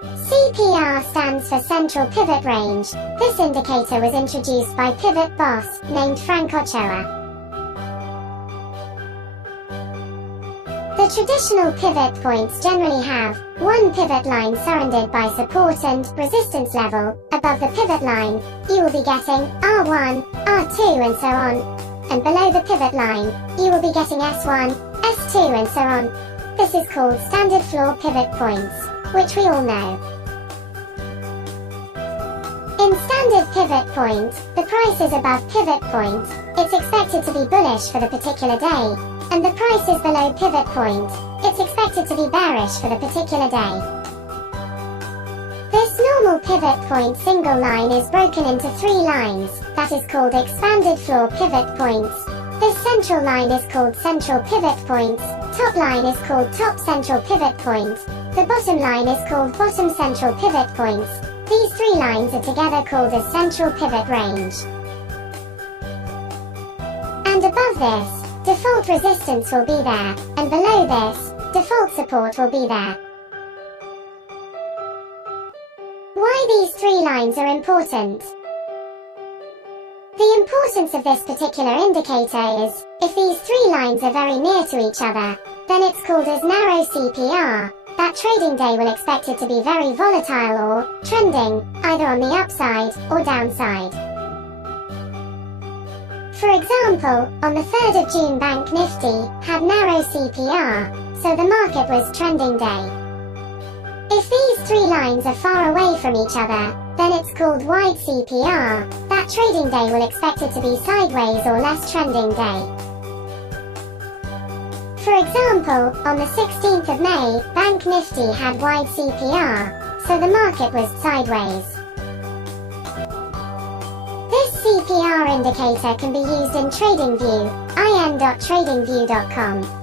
CPR stands for Central Pivot Range. This indicator was introduced by pivot boss, named Frank Ochoa. The traditional pivot points generally have one pivot line surrounded by support and resistance level. Above the pivot line, you will be getting R1, R2 and so on. And below the pivot line, you will be getting S1, S2 and so on. This is called standard floor pivot points, which we all know. In standard pivot point, the price is above pivot point. It's expected to be bullish for the particular day, and the price is below pivot point. It's expected to be bearish for the particular day. This normal pivot point single line is broken into three lines, that is called expanded floor pivot points. This central line is called central pivot points, top line is called top central pivot point, the bottom line is called bottom central pivot points. These three lines are together called a central pivot range. And above this, default resistance will be there, and below this, default support will be there. Why these three lines are important? The importance of this particular indicator is, if these three lines are very near to each other, then it's called as narrow CPR. That trading day will expect it to be very volatile or trending, either on the upside or downside. For example, on the 3rd of June Bank Nifty had narrow CPR, so the market was trending day. If these three lines are far away from each other, then it's called wide CPR. That trading day will expect it to be sideways or less trending day. For example, on the 16th of May, Bank Nifty had wide CPR, so the market was sideways. This CPR indicator can be used in TradingView, in.tradingview.com.